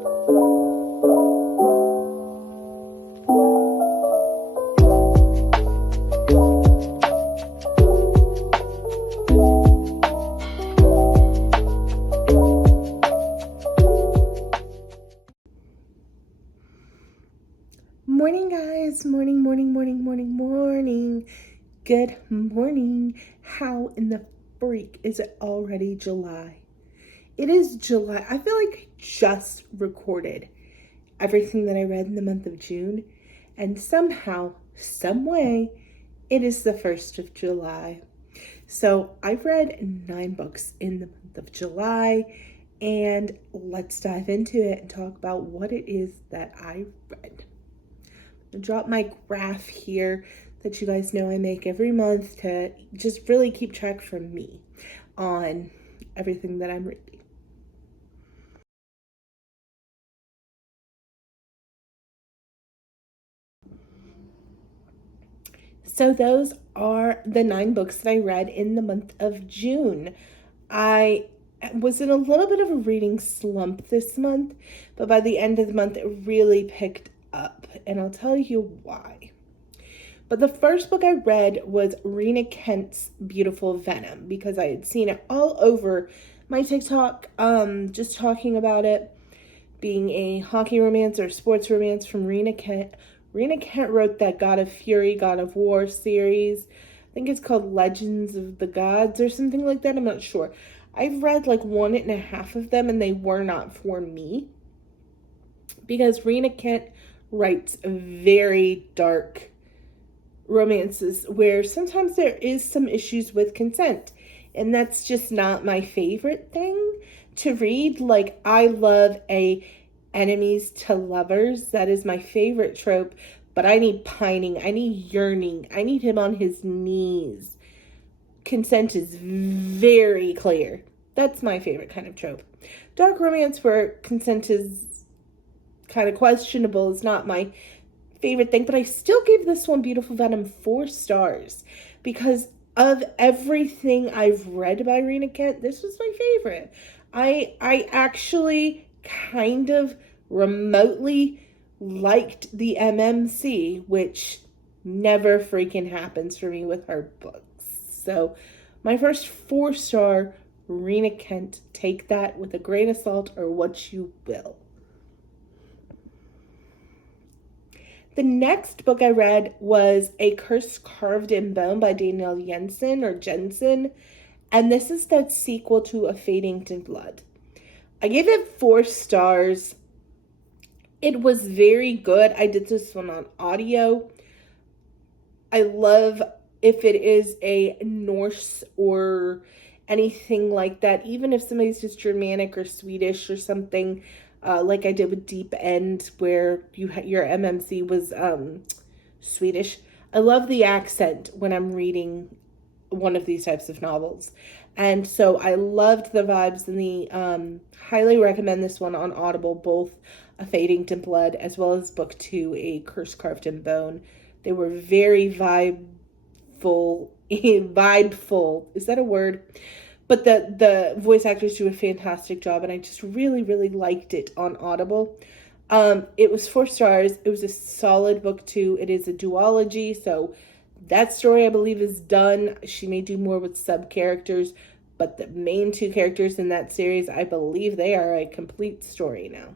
Morning, guys. Morning. Good morning. How in the freak is it already July? It is July. I feel like I just recorded everything that I read in the month of June, and somehow, some way, it is the 1st of July. So I've read 9 books in the month of July, and let's dive into it and talk about what it is that I read. Drop my graph here that you guys know I make every month to just really keep track for me on everything that I'm reading. So those are the 9 books that I read in the month of June. I was in a little bit of a reading slump this month, but by the end of the month it really picked up, and I'll tell you why. But the first book I read was Rena Kent's Beautiful Venom, because I had seen it all over my TikTok, just talking about it being a hockey romance or sports romance from Rena Kent. Rena Kent wrote that God of Fury, God of War series. I think it's called Legends of the Gods or something like that. I'm not sure. I've read like 1.5 of them, and they were not for me, because Rena Kent writes very dark romances where sometimes there is some issues with consent, and that's just not my favorite thing to read. Like, I love a enemies to lovers. That is my favorite trope, but I need pining, I need yearning, I need him on his knees. Consent is very clear. That's my favorite kind of trope. Dark romance where consent is kind of questionable is not my favorite thing, but I still gave this one, Beautiful Venom, 4 stars because of everything I've read by Rena Kent. This was my favorite. I actually kind of remotely liked the MMC, which never freaking happens for me with her books. So my first 4-star, Rena Kent. Take that with a grain of salt or what you will. The next book I read was A Curse Carved in Bone by Danielle Jensen, and this is the sequel to A Fading to Blood. I gave it 4 stars. It was very good. I did this one on audio. I love if it is a Norse or anything like that, even if somebody's just Germanic or Swedish or something, like I did with Deep End, where your MMC was Swedish. I love the accent when I'm reading one of these types of novels. And so I loved the vibes, and the highly recommend this one on Audible, both A Fading to Blood as well as book 2, A Curse Carved in Bone. They were very vibeful. Is that a word? But the voice actors do a fantastic job, and I just really, really liked it on Audible. It was 4 stars. It was a solid book too. It is a duology, so that story I believe is done. She may do more with sub-characters, but the main 2 characters in that series, I believe they are a complete story now.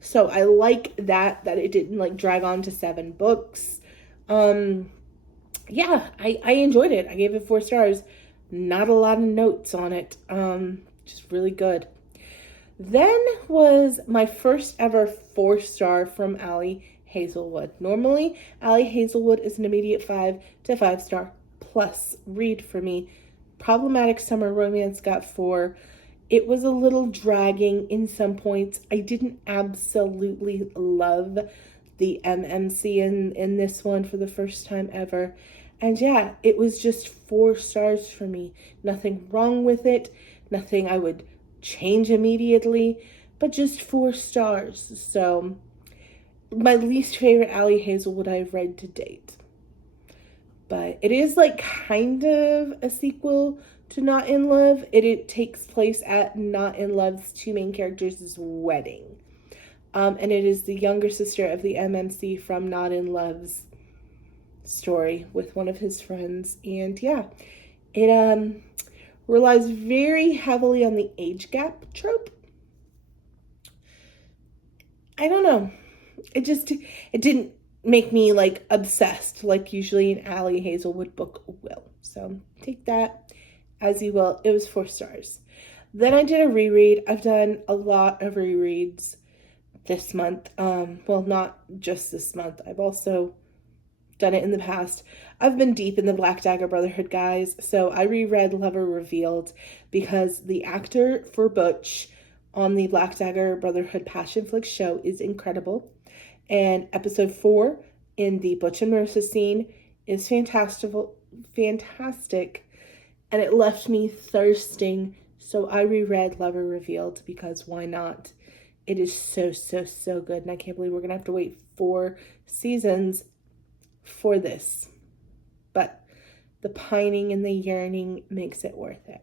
So I like that it didn't like drag on to 7 books. Yeah, I enjoyed it. I gave it 4 stars. Not a lot of notes on it. Just really good. Then was my first ever 4-star from Ali Hazelwood. Normally, Ali Hazelwood is an immediate 5 to 5-star plus read for me. Problematic Summer Romance got 4. It was a little dragging in some points. I didn't absolutely love the MMC in this one for the first time ever. And yeah, it was just 4 stars for me. Nothing wrong with it. Nothing I would change immediately. But just 4 stars. So, my least favorite Ali Hazelwood I've read to date. But it is like kind of a sequel to Not in Love. It takes place at Not in Love's 2 main characters' wedding. And it is the younger sister of the MMC from Not in Love's story with one of his friends. And yeah, it relies very heavily on the age gap trope. I don't know. It didn't make me like obsessed like usually an Ali Hazelwood book will. So take that as you will. It was 4 stars. Then I did a reread. I've done a lot of rereads this month. Well, not just this month. I've also done it in the past. I've been deep in the Black Dagger Brotherhood, guys. So I reread Lover Revealed because the actor for Butch on the Black Dagger Brotherhood Passionflix show is incredible. And episode 4 in the Butch and Marissa scene is fantastic. And it left me thirsting. So I reread Lover Revealed because why not? It is so, so, so good. And I can't believe we're going to have to wait 4 seasons for this. But the pining and the yearning makes it worth it.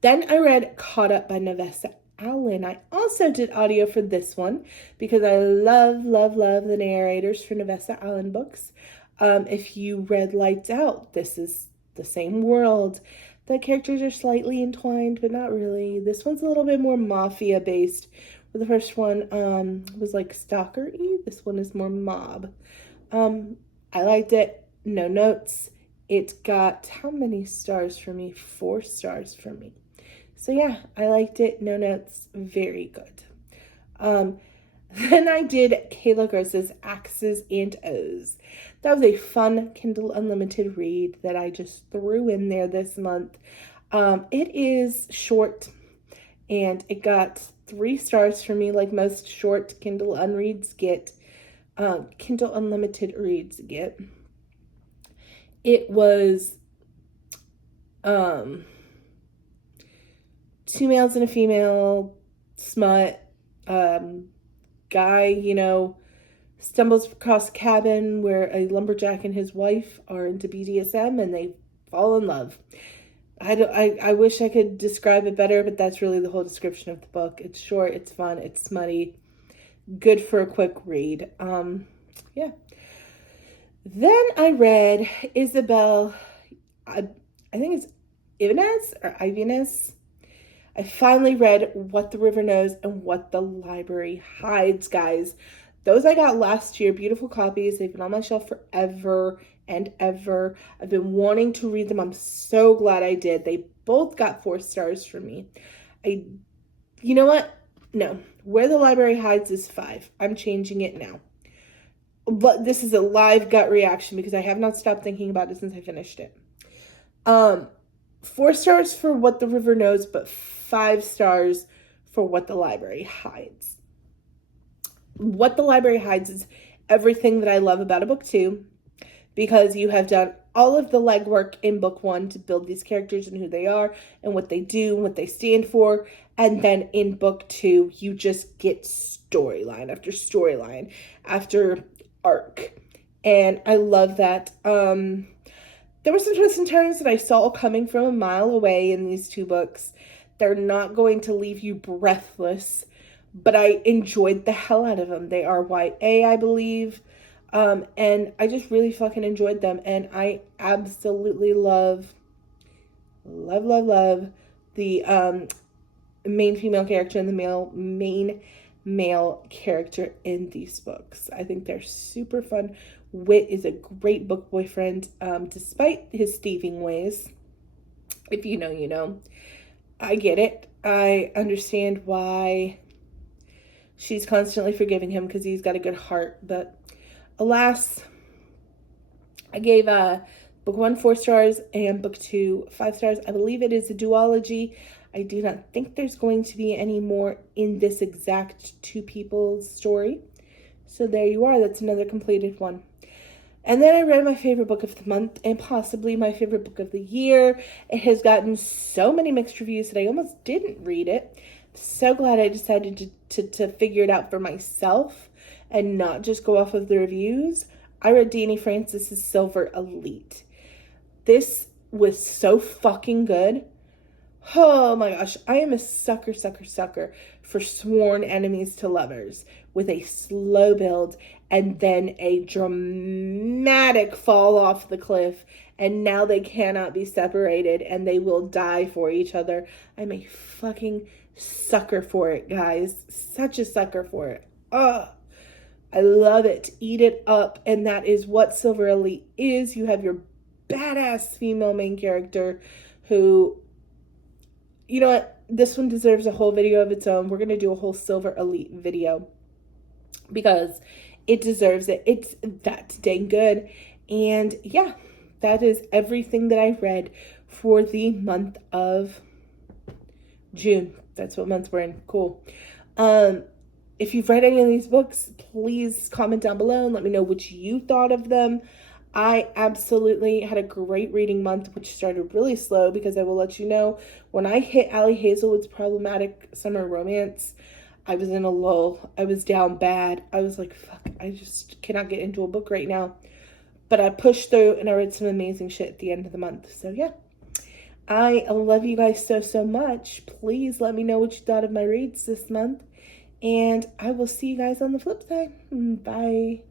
Then I read Caught Up by Nevessa Allen. I also did audio for this one because I love, love, love the narrators for Nevessa Allen books. If you read Lights Out, this is the same world. The characters are slightly entwined, but not really. This one's a little bit more mafia based. The first one was like stalker-y. This one is more mob. I liked it. No notes. It got how many stars for me? 4 stars for me. So yeah, I liked it. No notes. Very good. Then I did Kayla Gross's X's and O's. That was a fun Kindle Unlimited read that I just threw in there this month. It is short and it got 3 stars for me, like most short Kindle Unreads get. Kindle Unlimited reads get. It was 2 males and a female smut. Guy, stumbles across a cabin where a lumberjack and his wife are into BDSM and they fall in love. I wish I could describe it better, but that's really the whole description of the book. It's short, it's fun, it's smutty, good for a quick read. Yeah. Then I read Isabel, I think it's Ibanez or Ibanez. I finally read What the River Knows and What the Library Hides, guys. Those I got last year. Beautiful copies. They've been on my shelf forever and ever. I've been wanting to read them. I'm so glad I did. They both got 4 stars from me. You know what? No. Where the Library Hides is 5. I'm changing it now. But this is a live gut reaction because I have not stopped thinking about it since I finished it. 4 stars for What the River Knows, but 5 stars for What the Library Hides. What the Library Hides is everything that I love about a book 2, because you have done all of the legwork in book 1 to build these characters and who they are and what they do and what they stand for. And then in book 2, you just get storyline after storyline after arc. And I love that. There were some twists and turns that I saw coming from a mile away in these 2 books. They're not going to leave you breathless, but I enjoyed the hell out of them. They are YA, I believe, and I just really fucking enjoyed them, and I absolutely love the main female character and the main male character in these books. I think they're super fun. Whit is a great book boyfriend, despite his thieving ways. If you know, you know. I get it. I understand why she's constantly forgiving him because he's got a good heart. But alas, I gave book 1 4 stars and book 2 5 stars. I believe it is a duology. I do not think there's going to be any more in this exact 2 people's story. So there you are. That's another completed one. And then I read my favorite book of the month and possibly my favorite book of the year. It has gotten so many mixed reviews that I almost didn't read it. So glad I decided to figure it out for myself and not just go off of the reviews. I read Dani Francis's Silver Elite. This was so fucking good. Oh my gosh, I am a sucker for sworn enemies to lovers with a slow build and then a dramatic fall off the cliff, and now they cannot be separated and they will die for each other. I'm a fucking sucker for it, guys. Such a sucker for it. Ugh. I love it. Eat it up. And that is what Silver Elite is. You have your badass female main character who, you know what? This one deserves a whole video of its own. We're going to do a whole Silver Elite video because it deserves it. It's that dang good. And yeah, that is everything that I read for the month of June. That's what month we're in. Cool. If you've read any of these books, please comment down below and let me know what you thought of them. I absolutely had a great reading month, which started really slow because I will let you know, when I hit Ali Hazelwood's problematic summer romance, I was in a lull. I was down bad. I was like, fuck, I just cannot get into a book right now. But I pushed through and I read some amazing shit at the end of the month. So yeah, I love you guys so, so much. Please let me know what you thought of my reads this month. And I will see you guys on the flip side. Bye.